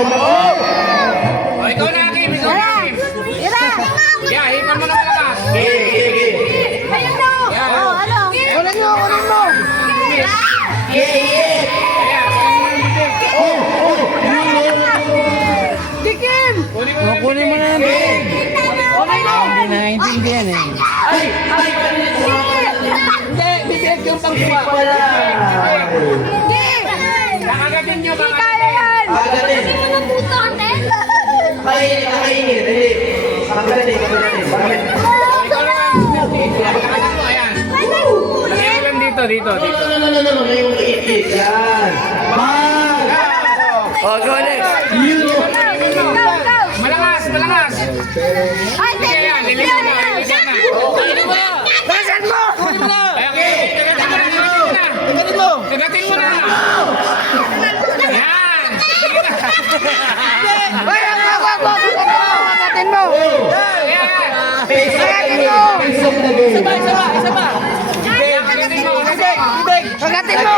O, ikaw na, Kim. Ikaw na, Kim. Yeah, hipan mo na malakas. Ayun na. Oh, ano? Kunin mo, kunin mo. Ayan, Dikim! Kunin mo na yan. Hindi na naintindihan eh. Hindi, bibig yung pangkuha. Hindi! Nakagatin nyo, Hindi kaya yan! Nakagatin. Hindi mo ng puto, ate! Nakaingit. Bakit? Ikaw naman. Nakagatin mo, ayan. Lagyan mo lang dito. No. Yung iit. Yan. Oh, go next. Malakas. Ay, Sige, ayan. Lilihan mo. Basan mo! Kagatin mo na. Yan. Ay, wag! Kakatin mo! Kakatin mo! Isa ba? Kagatin mo. Kakatin mo!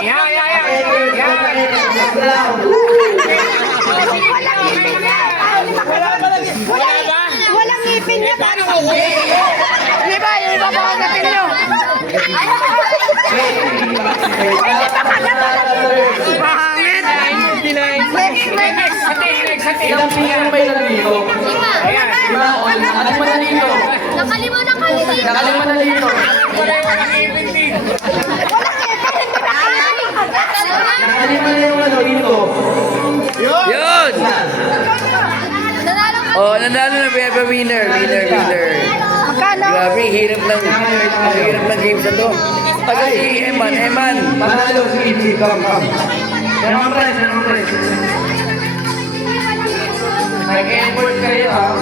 Yan. Wala ba? walang ngipin niya. Paano uuwi? Di ba? Yung iba pa kakatin nyo. Pahangit! Next. Hati. Ilang pinyang may nalito? Ayan. Alam mo nalito? Nakalimutan ka dito. Nakalima nalito. Wala yung walang ipin din. Nakalima na yung ano dito. Yun! Nanalo ka. Oh, nanalo na. We have a winner. Magkano? Grabe, hirap ng games na to. Pag si Eman. Panalo, sige, come. Yan ang prize. Nag-effort kayo ha.